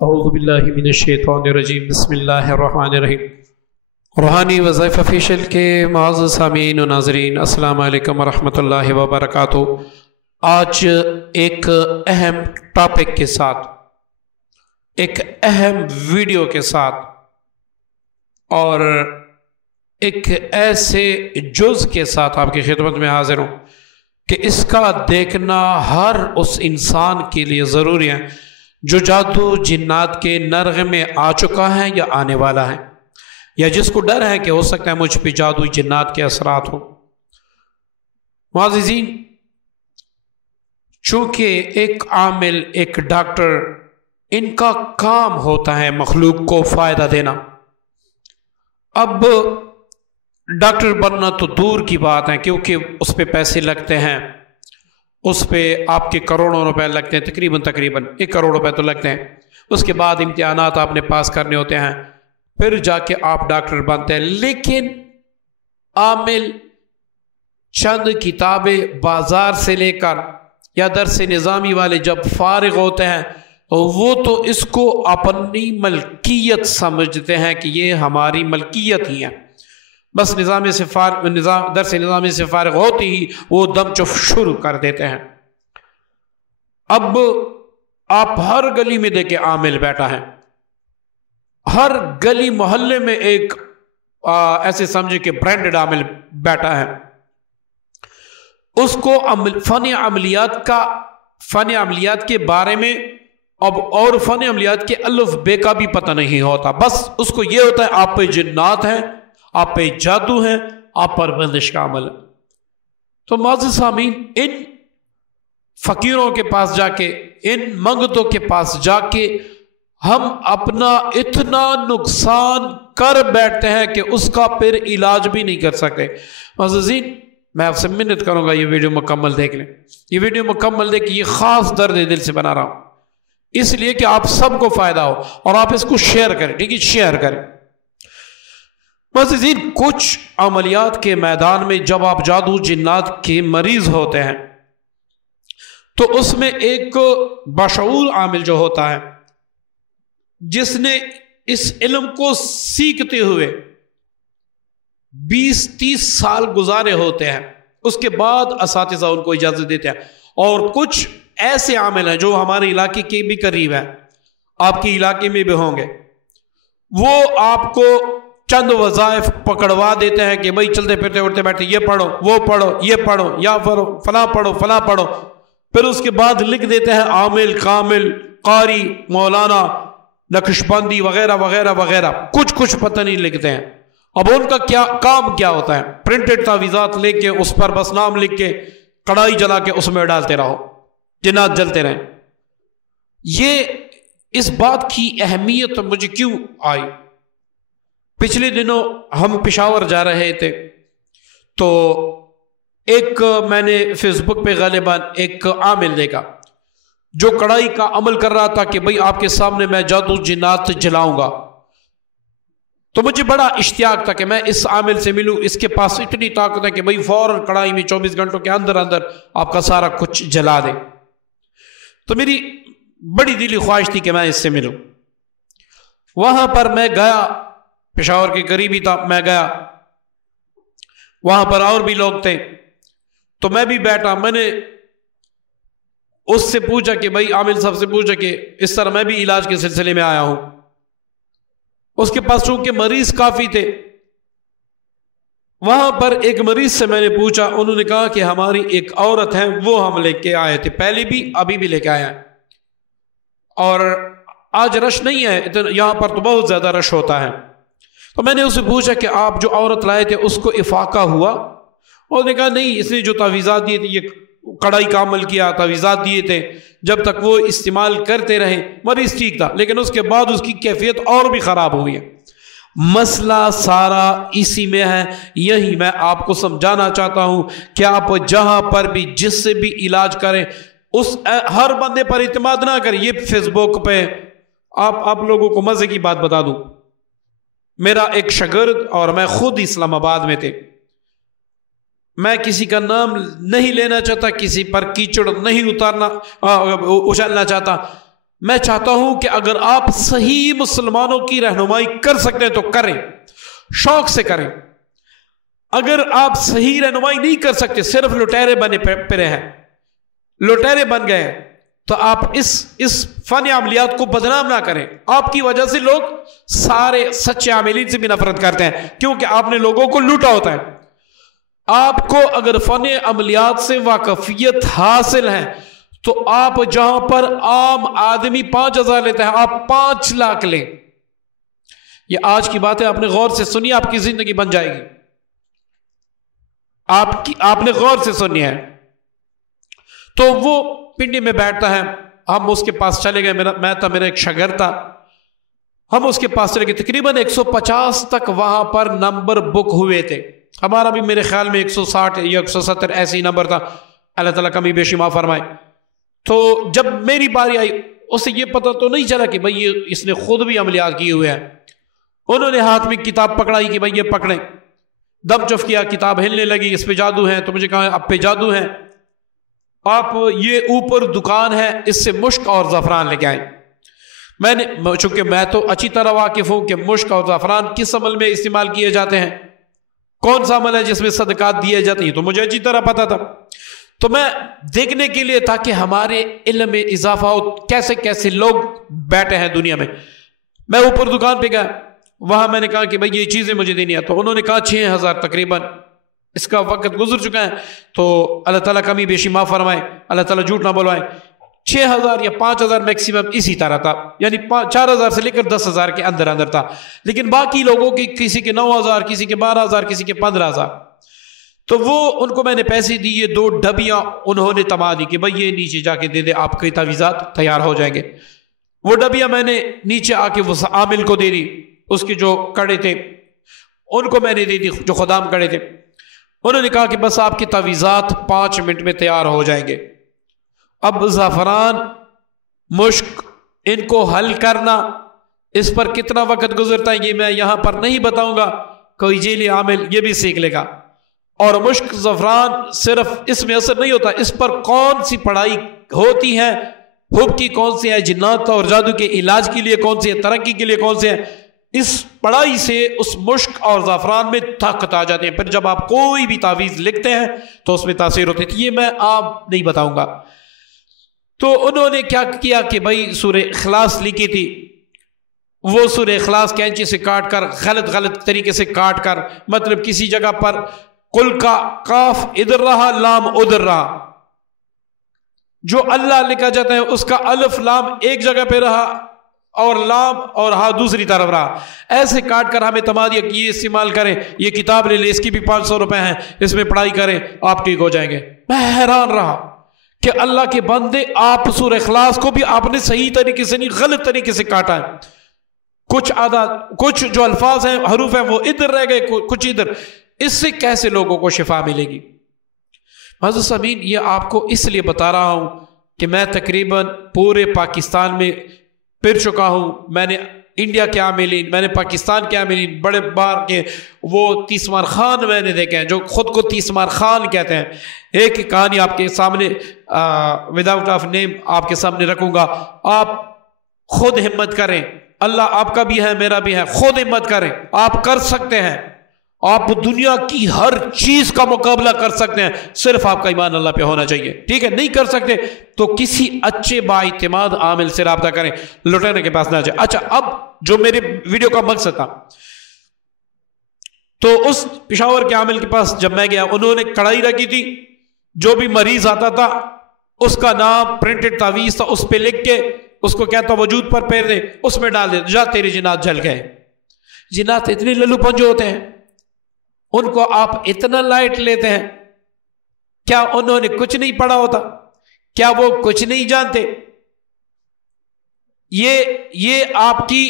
اعوذ باللہ من الشیطان الرجیم بسم اللہ الرحمن الرحیم۔ روحانی وظائف آفیشیل کے معزز سامعین و ناظرین، السلام علیکم ورحمۃ اللہ وبرکاتہ۔ آج ایک اہم ٹاپک کے ساتھ، ایک اہم ویڈیو کے ساتھ اور ایک ایسے جز کے ساتھ آپ کی خدمت میں حاضر ہوں کہ اس کا دیکھنا ہر اس انسان کے لیے ضروری ہے جو جادو جنات کے نرغے میں آ چکا ہے یا آنے والا ہے، یا جس کو ڈر ہے کہ ہو سکتا ہے مجھ پہ جادو جنات کے اثرات ہوں۔ معززین، چونکہ ایک عامل، ایک ڈاکٹر، ان کا کام ہوتا ہے مخلوق کو فائدہ دینا۔ اب ڈاکٹر بننا تو دور کی بات ہے، کیونکہ اس پہ پیسے لگتے ہیں، اس پہ آپ کے کروڑوں روپے لگتے ہیں، تقریباً 1 کروڑ روپے تو لگتے ہیں۔ اس کے بعد امتحانات آپ نے پاس کرنے ہوتے ہیں، پھر جا کے آپ ڈاکٹر بنتے ہیں۔ لیکن عامل چند کتابیں بازار سے لے کر یا درس نظامی والے جب فارغ ہوتے ہیں وہ تو اس کو اپنی ملکیت سمجھتے ہیں کہ یہ ہماری ملکیت ہی ہے، بس درس نظامی سے فارغ ہوتی ہی وہ دم چف شروع کر دیتے ہیں۔ اب آپ ہر گلی میں دیکھیں عامل بیٹھا ہے، ہر گلی محلے میں ایک ایسے سمجھے کہ برانڈڈ عامل بیٹھا ہے۔ اس کو فن عملیات کے بارے میں اور فن عملیات کے الف بے کا بھی پتہ نہیں ہوتا، بس اس کو یہ ہوتا ہے آپ پہ جنات ہیں، آپ پہ جادو ہیں، آپ پر بندش کا عمل ہے۔ تو معزز سامعین، ان فقیروں کے پاس جا کے، ان منگتوں کے پاس جا کے ہم اپنا اتنا نقصان کر بیٹھتے ہیں کہ اس کا پھر علاج بھی نہیں کر سکتے۔ معززین، میں آپ سے منت کروں گا یہ ویڈیو مکمل دیکھ لیں، یہ ویڈیو مکمل دیکھ، یہ خاص درد دل سے بنا رہا ہوں اس لیے کہ آپ سب کو فائدہ ہو، اور آپ اس کو شیئر کریں، ٹھیک ہے، شیئر کریں۔ معززین، کچھ عملیات کے میدان میں جب آپ جادو جنات کے مریض ہوتے ہیں تو اس میں ایک بشعور عامل جو ہوتا ہے، جس نے اس علم کو سیکھتے ہوئے 20-30 سال گزارے ہوتے ہیں، اس کے بعد اساتذہ ان کو اجازت دیتے ہیں۔ اور کچھ ایسے عامل ہیں جو ہمارے علاقے کے بھی قریب ہیں، آپ کے علاقے میں بھی ہوں گے، وہ آپ کو چند وظائف پکڑوا دیتے ہیں کہ بھائی چلتے پھرتے اٹھتے بیٹھتے یہ پڑھو، وہ پڑھو، یہ پڑھو، یا فلاں پڑھو، فلاں پڑھو، پھر اس کے بعد لکھ دیتے ہیں عامل، کامل، قاری، مولانا، نقش بندی وغیرہ وغیرہ وغیرہ، کچھ پتہ نہیں لکھتے ہیں۔ اب ان کا کام کیا ہوتا ہے؟ پرنٹڈ تعویذات لے کے اس پر بس نام لکھ کے کڑائی جلا کے اس میں ڈالتے رہو، جنات جلتے رہیں۔ یہ اس بات کی اہمیت مجھے کیوں آئی؟ پچھلے دنوں ہم پشاور جا رہے تھے تو ایک میں نے فیس بک پہ غالباً ایک عامل دیکھا جو کڑائی کا عمل کر رہا تھا کہ بھئی آپ کے سامنے میں جادو جنات جلاؤں گا۔ تو مجھے بڑا اشتیاق تھا کہ میں اس عامل سے ملوں، اس کے پاس اتنی طاقت ہے کہ بھئی فوراً کڑائی میں 24 گھنٹوں کے اندر آپ کا سارا کچھ جلا دے۔ تو میری بڑی دلی خواہش تھی کہ میں اس سے ملوں۔ وہاں پر میں گیا، پشاور کے قریب ہی تھا، میں گیا، وہاں پر اور بھی لوگ تھے، تو میں بھی بیٹھا۔ میں نے اس سے پوچھا کہ بھائی عامل صاحب سے پوچھا کہ اس طرح میں بھی علاج کے سلسلے میں آیا ہوں۔ اس کے پاس چونکہ مریض کافی تھے، وہاں پر ایک مریض سے میں نے پوچھا، انہوں نے کہا کہ ہماری ایک عورت ہے، وہ ہم لے کے آئے تھے، پہلے بھی ابھی بھی لے کے آئے ہیں، اور آج رش نہیں ہے، یہاں پر تو بہت زیادہ رش ہوتا ہے۔ تو میں نے اسے پوچھا کہ آپ جو عورت لائے تھے اس کو افاقہ ہوا؟ اور نے کہا نہیں، اس نے جو تعویذات دیے تھے، یہ کڑائی کا عمل کیا، تعویذات دیے تھے، جب تک وہ استعمال کرتے رہے مریض ٹھیک تھا، لیکن اس کے بعد اس کی کیفیت اور بھی خراب ہوئی ہے۔ مسئلہ سارا اسی میں ہے، یہی میں آپ کو سمجھانا چاہتا ہوں کہ آپ جہاں پر بھی جس سے بھی علاج کریں، اس ہر بندے پر اعتماد نہ کریں۔ یہ فیس بک پہ آپ لوگوں کو مزے کی بات بتا دوں، میرا ایک شاگرد اور میں خود اسلام آباد میں تھے، میں کسی کا نام نہیں لینا چاہتا، کسی پر کیچڑ نہیں اچھالنا چاہتا، میں چاہتا ہوں کہ اگر آپ صحیح مسلمانوں کی رہنمائی کر سکتے ہیں تو کریں، شوق سے کریں۔ اگر آپ صحیح رہنمائی نہیں کر سکتے، صرف لٹیرے بنے پڑے ہیں، لٹیرے بن گئے، تو آپ اس فن عملیات کو بدنام نہ کریں۔ آپ کی وجہ سے لوگ سارے سچے عاملین سے بھی نفرت کرتے ہیں، کیونکہ آپ نے لوگوں کو لوٹا ہوتا ہے۔ آپ کو اگر فن عملیات سے واقفیت حاصل ہے تو آپ جہاں پر عام آدمی 5,000 لیتا ہے، آپ 5 لاکھ لیں۔ یہ آج کی بات ہے، آپ نے غور سے سنی، آپ کی زندگی بن جائے گی۔ آپ نے غور سے سنی ہے۔ تو وہ پنڈی میں بیٹھتا ہے، ہم اس کے پاس چلے گئے، میرا ایک شاگرد تھا، ہم اس کے پاس چلے گئے، تقریباً 150 تک وہاں پر نمبر بک ہوئے تھے، ہمارا بھی میرے خیال میں 160 یا 170 ایسے ہی نمبر تھا، اللہ تعالیٰ کمی بیشی معاف فرمائے۔ تو جب میری باری آئی، اسے یہ پتہ تو نہیں چلا کہ بھئی اس نے خود بھی عملیات کیے ہوئے ہیں۔ انہوں نے ہاتھ میں کتاب پکڑائی کہ بھئی یہ پکڑیں، دم چف کیا، کتاب ہلنے لگی، اس پہ جادو ہے، تو مجھے کہا اب پہ جادو ہے، آپ یہ اوپر دکان ہے، اس سے مشک اور زعفران لے کے آئیں۔ میں نے، چونکہ میں تو اچھی طرح واقف ہوں کہ مشک اور زعفران کس عمل میں استعمال کیے جاتے ہیں، کون سا عمل ہے جس میں صدقات دیے جاتے ہیں، تو مجھے اچھی طرح پتا تھا۔ تو میں دیکھنے کے لیے تاکہ ہمارے علم میں اضافہ ہو، کیسے کیسے لوگ بیٹھے ہیں دنیا میں، میں اوپر دکان پہ گیا، وہاں میں نے کہا کہ بھئی یہ چیزیں مجھے دینی ہے، تو انہوں نے کہا 6,000 تقریباً، اس کا وقت گزر چکا ہے، تو اللہ تعالیٰ کمی بیشی معاف فرمائے، اللہ تعالیٰ جھوٹ نہ بلوائے، 6,000 یا 5,000 میکسیمم اسی طرح تھا، یعنی 4,000 سے لے کر 10,000 کے اندر اندر تھا، لیکن باقی لوگوں کی کسی کے 9,000، کسی کے 12,000، کسی کے 15,000۔ تو وہ ان کو میں نے پیسے دی، یہ 2 ڈبیاں انہوں نے تما دی کہ بھئی یہ نیچے جا کے دے دے، آپ کے تعویذات تیار ہو جائیں گے۔ وہ ڈبیاں میں نے نیچے آ کے وہ عامل کو دے دی، اس کے جو کڑے تھے ان کو میں نے دے دی، جو خدام کڑے تھے، انہوں نے کہا کہ بس آپ کی تعویذات 5 منٹ میں تیار ہو جائیں گے۔ اب زعفران، مشک، ان کو حل کرنا، اس پر کتنا وقت گزرتا ہے یہ میں یہاں پر نہیں بتاؤں گا، کوئی جیلی عامل یہ بھی سیکھ لے گا۔ اور مشک، زعفران صرف اس میں اثر نہیں ہوتا، اس پر کون سی پڑھائی ہوتی ہے، حب کی کون سی ہے، جنات اور جادو کے علاج کے لیے کون سی ہے، ترقی کے لیے کون سی ہے، اس پڑھائی سے اس مشک اور زعفران میں طاقت آ جاتے ہیں۔ پھر جب آپ کوئی بھی تعویذ لکھتے ہیں تو اس میں تاثیر ہوتی ہے، یہ میں آپ نہیں بتاؤں گا۔ تو انہوں نے کیا کیا کہ بھائی سورہ اخلاص لکھی تھی، وہ سورہ اخلاص کینچی سے کاٹ کر، غلط طریقے سے کاٹ کر، مطلب کسی جگہ پر قل کا قاف ادھر رہا، لام ادھر رہا، جو اللہ لکھا جاتا ہے اس کا الف لام ایک جگہ پہ رہا اور لام اور ہاں دوسری طرف رہا، ایسے کاٹ کر ہمیں تما دیا کہ یہ استعمال کریں، یہ کتاب لے لیں، اس کی بھی 500 روپے ہیں، اس میں پڑھائی کریں، آپ ٹھیک ہو جائیں گے۔ میں حیران رہا کہ اللہ کے بندے، آپ سورہ اخلاص کو بھی آپ نے صحیح طریقے سے نہیں، غلط طریقے سے کاٹا ہے، کچھ جو الفاظ ہیں، حروف ہیں، وہ ادھر رہ گئے، کچھ ادھر، اس سے کیسے لوگوں کو شفا ملے گی؟ معزز سامعین، یہ آپ کو اس لیے بتا رہا ہوں کہ میں تقریباً پورے پاکستان میں پھر چکا ہوں، میں نے انڈیا کے عاملین، میں نے پاکستان کے عاملین، بڑے بار کے وہ تیسمار خان میں نے دیکھے ہیں جو خود کو تیسمار خان کہتے ہیں۔ ایک کہانی آپ کے سامنے وداؤٹ آف نیم آپ کے سامنے رکھوں گا، آپ خود ہمت کریں، اللہ آپ کا بھی ہے میرا بھی ہے، خود ہمت کریں، آپ کر سکتے ہیں، آپ دنیا کی ہر چیز کا مقابلہ کر سکتے ہیں، صرف آپ کا ایمان اللہ پہ ہونا چاہیے، ٹھیک ہے؟ نہیں کر سکتے تو کسی اچھے بااعتماد عامل سے رابطہ کریں، لٹانے کے پاس نہ جائیں۔ اچھا، اب جو میرے ویڈیو کا مقصد تھا، تو اس پشاور کے عامل کے پاس جب میں گیا، انہوں نے کڑھائی رکھی تھی، جو بھی مریض آتا تھا اس کا نام پرنٹڈ تعویذ تھا، اس پہ لکھ کے اس کو کہتا وجود پر پھیر دے، اس میں ڈال دے، جا تیرے جنات جل گئے۔ جنات اتنے للو پنجو ہوتے ہیں، ان کو آپ اتنا لائٹ لیتے ہیں، کیا انہوں نے کچھ نہیں پڑھا ہوتا؟ کیا وہ کچھ نہیں جانتے؟ یہ آپ کی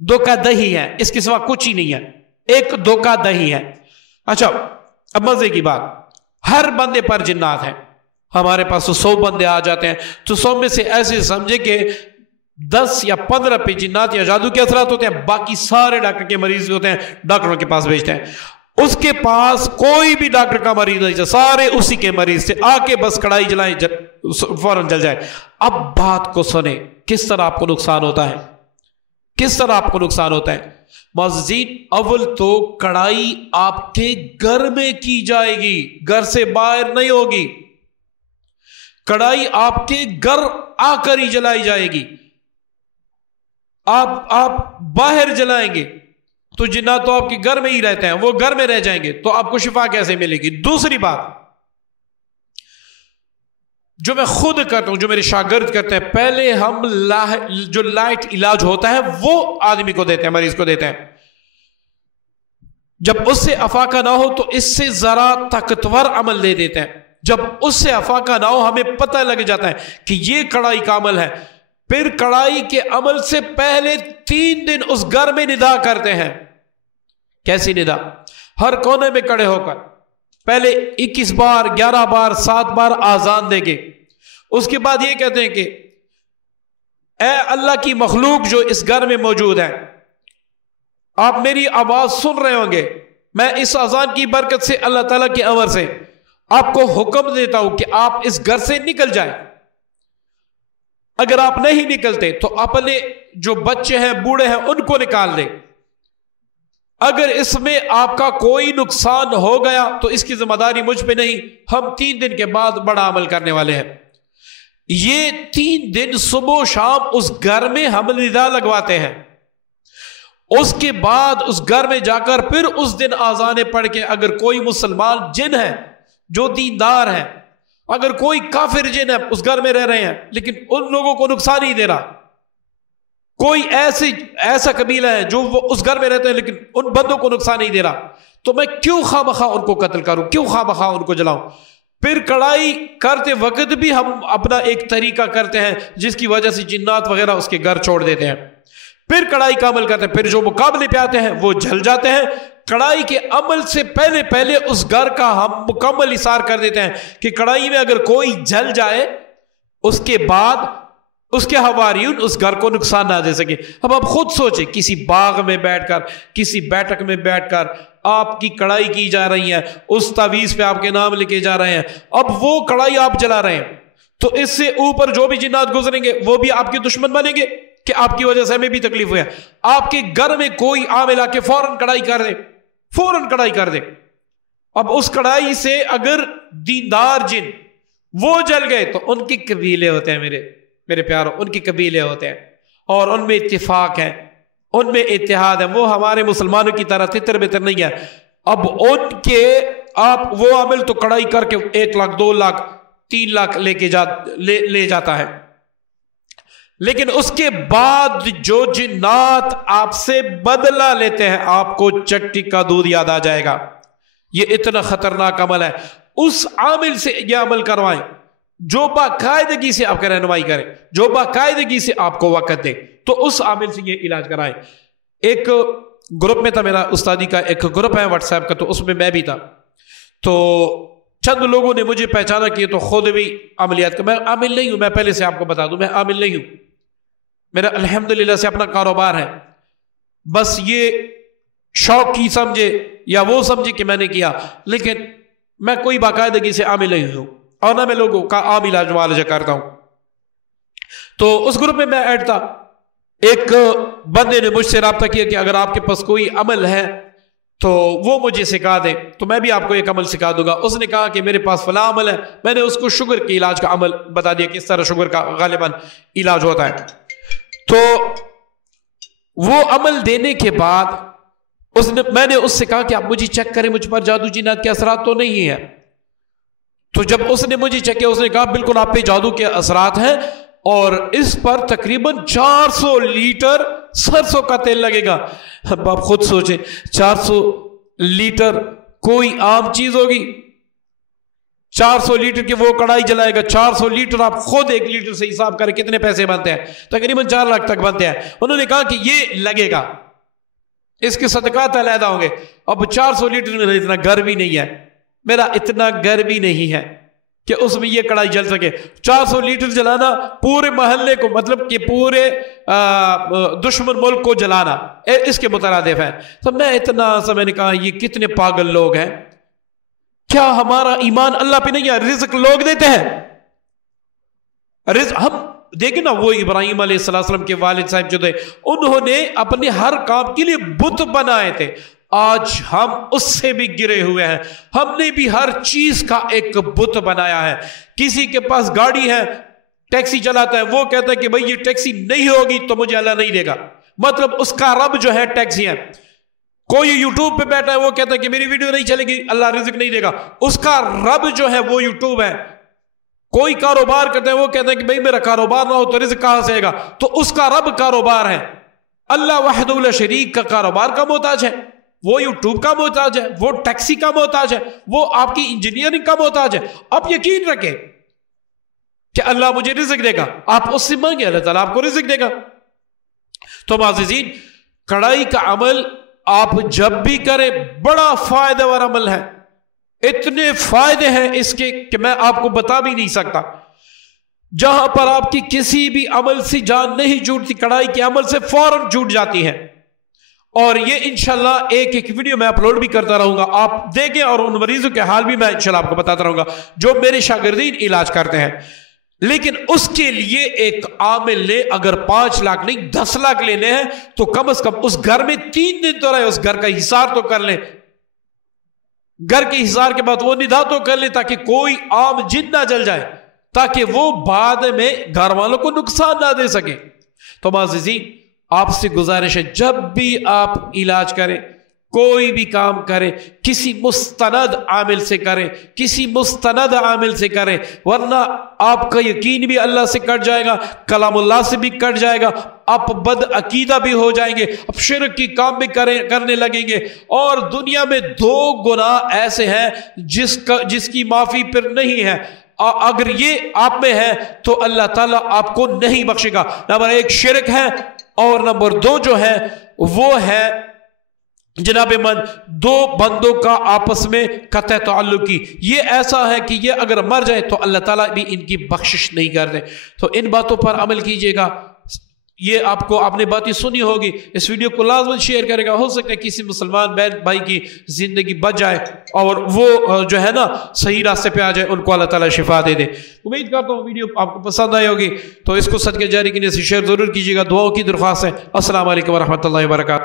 دھوکہ دہی ہے، اس کے سوا کچھ ہی نہیں ہے، ایک دھوکہ دہی ہے۔ اچھا، اب مزے کی بات، ہر بندے پر جنات ہیں، ہمارے پاس تو 100 بندے آ جاتے ہیں، تو 100 میں سے ایسے سمجھے کہ 10 یا 15 پہ جنات یا جادو کے اثرات ہوتے ہیں، باقی سارے ڈاکٹر کے مریض ہوتے ہیں، ڈاکٹروں کے پاس بھیجتے ہیں۔ اس کے پاس کوئی بھی ڈاکٹر کا مریض نہیں تھا، سارے اسی کے مریض تھے، آ کے بس کڑائی جلائیں فوراً جل جائے۔ اب بات کو سنیں کس طرح آپ کو نقصان ہوتا ہے، کس طرح آپ کو نقصان ہوتا ہے۔ معززین، اول تو کڑائی آپ کے گھر میں کی جائے گی، گھر سے باہر نہیں ہوگی۔ کڑائی آپ کے گھر آ کر ہی جلائی جائے گی، آپ باہر جلائیں گے تو جنات تو آپ کے گھر میں ہی رہتے ہیں، وہ گھر میں رہ جائیں گے، تو آپ کو شفا کیسے ملے گی؟ دوسری بات جو میں خود کرتا ہوں، جو میرے شاگرد کرتے ہیں، پہلے ہم جو لائٹ علاج ہوتا ہے وہ آدمی کو دیتے ہیں، مریض کو دیتے ہیں۔ جب اس سے افاقہ نہ ہو تو اس سے ذرا طاقتور عمل دے دیتے ہیں۔ جب اس سے افاقہ نہ ہو ہمیں پتہ لگ جاتا ہے کہ یہ کڑائی کا عمل ہے، پھر کڑائی کے عمل سے پہلے 3 دن اس گھر میں ندا کرتے ہیں۔ کیسی ندا؟ ہر کونے میں کڑے ہو کر پہلے 21 بار 11 بار 7 بار آذان دیں گے، اس کے بعد یہ کہتے ہیں کہ اے اللہ کی مخلوق جو اس گھر میں موجود ہے، آپ میری آواز سن رہے ہوں گے، میں اس آذان کی برکت سے، اللہ تعالیٰ کے امر سے آپ کو حکم دیتا ہوں کہ آپ اس گھر سے نکل جائیں۔ اگر آپ نہیں نکلتے تو اپنے جو بچے ہیں، بوڑھے ہیں، ان کو نکال دیں۔ اگر اس میں آپ کا کوئی نقصان ہو گیا تو اس کی ذمہ داری مجھ پہ نہیں، ہم 3 دن کے بعد بڑا عمل کرنے والے ہیں۔ یہ 3 دن صبح و شام اس گھر میں ہم ندا لگواتے ہیں، اس کے بعد اس گھر میں جا کر پھر اس دن آذانیں پڑھ کے، اگر کوئی مسلمان جن ہے جو دیندار ہے، اگر کوئی کافر جن ہے اس گھر میں رہ رہے ہیں لیکن ان لوگوں کو نقصان ہی دے رہا، کوئی ایسا قبیلہ ہے جو وہ اس گھر میں رہتے ہیں لیکن ان بندوں کو نقصان نہیں دے رہا، تو میں کیوں خواہ مخواہ ان کو قتل کروں، کیوں خواہ مخواہ ان کو جلاؤں؟ پھر کڑائی کرتے وقت بھی ہم اپنا ایک طریقہ کرتے ہیں جس کی وجہ سے جنات وغیرہ اس کے گھر چھوڑ دیتے ہیں۔ پھر کڑائی کا عمل کرتے ہیں، پھر جو مقابلے پہ آتے ہیں وہ جل جاتے ہیں۔ کڑائی کے عمل سے پہلے اس گھر کا ہم مکمل اثار کر دیتے ہیں کہ کڑائی میں اگر کوئی جل جائے اس کے بعد اس کے حواریون اس گھر کو نقصان نہ دے سکے۔ اب آپ خود سوچیں، کسی باغ میں بیٹھ کر، کسی بیٹھک میں بیٹھ کر آپ کی کڑائی کی جا رہی ہے، اس تعویذ پہ آپ کے نام لکھے جا رہے ہیں، اب وہ کڑائی آپ جلا رہے ہیں تو اس سے اوپر جو بھی جنات گزریں گے وہ بھی آپ کے دشمن بنیں گے کہ آپ کی وجہ سے ہمیں بھی تکلیف ہوئی ہے۔ آپ کے گھر میں کوئی عامل آ کے فوراً کڑائی کر دے، فوراً کڑائی کر دے۔ اب اس کڑائی سے اگر دیندار جن وہ جل گئے تو ان کے قبیلے ہوتے ہیں، میرے پیاروں، ان کے قبیلے ہوتے ہیں اور ان میں اتفاق ہے، ان میں اتحاد ہے، وہ ہمارے مسلمانوں کی طرح تتر بتر نہیں ہے۔ اب ان کے آپ وہ عمل تو کڑائی کر کے 1 لاکھ 2 لاکھ 3 لاکھ لے جاتا ہے، لیکن اس کے بعد جو جنات آپ سے بدلہ لیتے ہیں آپ کو چٹی کا دودھ یاد آ جائے گا۔ یہ اتنا خطرناک عمل ہے، اس عامل سے یہ عمل کروائیں جو باقاعدگی سے آپ کا رہنمائی کرے، جو باقاعدگی سے آپ کو وقت دے، تو اس عامل سے یہ علاج کرائیں۔ ایک گروپ میں تھا، میرا استادی کا ایک گروپ ہے واٹس ایپ کا، تو اس میں بھی تھا، تو چند لوگوں نے مجھے پہچانا کہ تو خود بھی عملیات کا، میں عامل نہیں ہوں، میں پہلے سے آپ کو بتا دوں میں عامل نہیں ہوں، میرا الحمدللہ سے اپنا کاروبار ہے، بس یہ شوق کی سمجھے یا وہ سمجھے کہ میں نے کیا، لیکن میں کوئی باقاعدگی سے عامل نہیں ہوں اور نہ میں لوگوں کا عام علاج معالجہ کرتا ہوں۔ تو اس گروپ میں ایڈ تھا، ایک بندے نے مجھ سے رابطہ کیا کہ اگر آپ کے پاس کوئی عمل ہے تو وہ مجھے سکھا دیں، تو میں بھی آپ کو ایک عمل سکھا دوں گا۔ اس نے کہا کہ میرے پاس فلاں عمل ہے، میں نے اس کو شوگر کے علاج کا عمل بتا دیا کہ اس طرح شوگر کا غالباً علاج ہوتا ہے۔ تو وہ عمل دینے کے بعد میں نے اس سے کہا کہ آپ مجھے چیک کریں مجھ پر جادو جنات کے اثرات تو نہیں ہیں۔ تو جب اس نے مجھے چیک کیا، اس نے کہا بالکل آپ پہ جادو کے اثرات ہیں اور اس پر تقریباً 400 لیٹر سرسوں کا تیل لگے گا۔ اب آپ خود سوچیں 400 لیٹر کوئی عام چیز ہوگی؟ 400 لیٹر کی وہ کڑائی جلائے گا، 400 لیٹر آپ خود 1 لیٹر سے حساب کریں کتنے پیسے بنتے ہیں، تقریباً 4 لاکھ تک بنتے ہیں۔ انہوں نے کہا کہ یہ لگے گا، اس کے صدقات علیحدہ ہوں گے۔ اب 400 لیٹر میں اتنا گھر بھی نہیں ہے، میرا اتنا گھر بھی نہیں ہے، کہ اس میں یہ کڑھائی جل سکے. 400 لیٹر جلانا پورے محلے کو، مطلب کہ پورے دشمن ملک کو جلانا، اس کے مترادف ہے. تو میں اتنا سا میں نے کہا یہ کتنے پاگل لوگ ہیں. کیا ہمارا ایمان اللہ پہ نہیں ہے؟ رزق لوگ دیتے ہیں. رزق ہم دیکھیں نا، وہ ابراہیم علیہ السلام کے والد صاحب جو تھے انہوں نے اپنے ہر کام کے لیے بت بنائے تھے. آج ہم اس سے بھی گرے ہوئے ہیں. ہم نے بھی ہر چیز کا ایک بت بنایا ہے. کسی کے پاس گاڑی ہے، ٹیکسی چلاتا ہے، وہ کہتا ہے کہ بھئی یہ ٹیکسی نہیں ہوگی تو مجھے اللہ نہیں دے گا، مطلب اس کا رب جو ہے ٹیکسی ہے. کوئی یوٹیوب پہ بیٹھا ہے، وہ کہتا ہے کہ میری ویڈیو نہیں چلے گی، اللہ رزق نہیں دے گا، اس کا رب جو ہے وہ یوٹیوب ہے. کوئی کاروبار کرتا ہے، وہ کہتا ہے کہ بھئی میرا کاروبار نہ ہو تو رزق کہاں سے آئے گا، تو اس کا رب کاروبار ہے. اللہ وحدہ لا شریک کا کاروبار کا محتاج ہے، وہ یوٹیوب کا محتاج ہے، وہ ٹیکسی کا محتاج ہے، وہ آپ کی انجینئرنگ کا محتاج ہے. آپ یقین رکھیں کہ اللہ مجھے رزق دے گا، آپ اس سے مانگے، اللہ تعالیٰ آپ کو رزق دے گا. تو معززین، کڑھائی کا عمل آپ جب بھی کریں بڑا فائدہ والا عمل ہے. اتنے فائدے ہیں اس کے کہ میں آپ کو بتا بھی نہیں سکتا. جہاں پر آپ کی کسی بھی عمل سے جان نہیں جھوٹتی، کڑھائی کے عمل سے فوراً جھوٹ جاتی ہے. اور یہ انشاءاللہ ایک ویڈیو میں اپلوڈ بھی کرتا رہوں گا، آپ دیکھیں، اور ان مریضوں کے حال بھی میں انشاءاللہ آپ کو بتاتا رہوں گا جو میرے شاگردین علاج کرتے ہیں. لیکن اس کے لیے ایک عامل نے اگر 5 لاکھ نہیں 10 لاکھ لینے ہیں تو کم از کم اس گھر میں 3 دن تو رہے، اس گھر کا حصار تو کر لیں. گھر کے حصار کے بعد وہ ندا تو کر لیں تاکہ کوئی عام جن نہ جل جائے، تاکہ وہ بعد میں گھر والوں کو نقصان نہ دے سکے. تو معززین، آپ سے گزارش ہے جب بھی آپ علاج کریں، کوئی بھی کام کریں، کسی مستند عامل سے کریں، کسی مستند عامل سے کریں، ورنہ آپ کا یقین بھی اللہ سے کٹ جائے گا، کلام اللہ سے بھی کٹ جائے گا، آپ بد عقیدہ بھی ہو جائیں گے، اب شرک کی کام بھی کرنے لگیں گے. اور دنیا میں 2 گناہ ایسے ہیں جس کی معافی پھر نہیں ہے. اگر یہ آپ میں ہے تو اللہ تعالیٰ آپ کو نہیں بخشے گا. نمبر 1 شرک ہے، اور نمبر 2 جو ہے وہ ہے جناب من 2 بندوں کا آپس میں قطع تعلق کی. یہ ایسا ہے کہ یہ اگر مر جائے تو اللہ تعالیٰ بھی ان کی بخشش نہیں کرتے. تو ان باتوں پر عمل کیجئے گا. یہ آپ نے باتیں سنی ہوگی، اس ویڈیو کو لازم شیئر کرے گا. ہو سکتا ہے کسی مسلمان بہن بھائی کی زندگی بچ جائے اور وہ جو ہے نا صحیح راستے پہ آ جائے، ان کو اللہ تعالیٰ شفا دے دے. امید کرتا ہوں ویڈیو آپ کو پسند آئی ہوگی، تو اس کو صدقہ جاری کے لیے شیئر ضرور کیجیے گا. دعاؤں کی درخواست ہے. السلام علیکم ورحمۃ اللہ وبرکاتہ.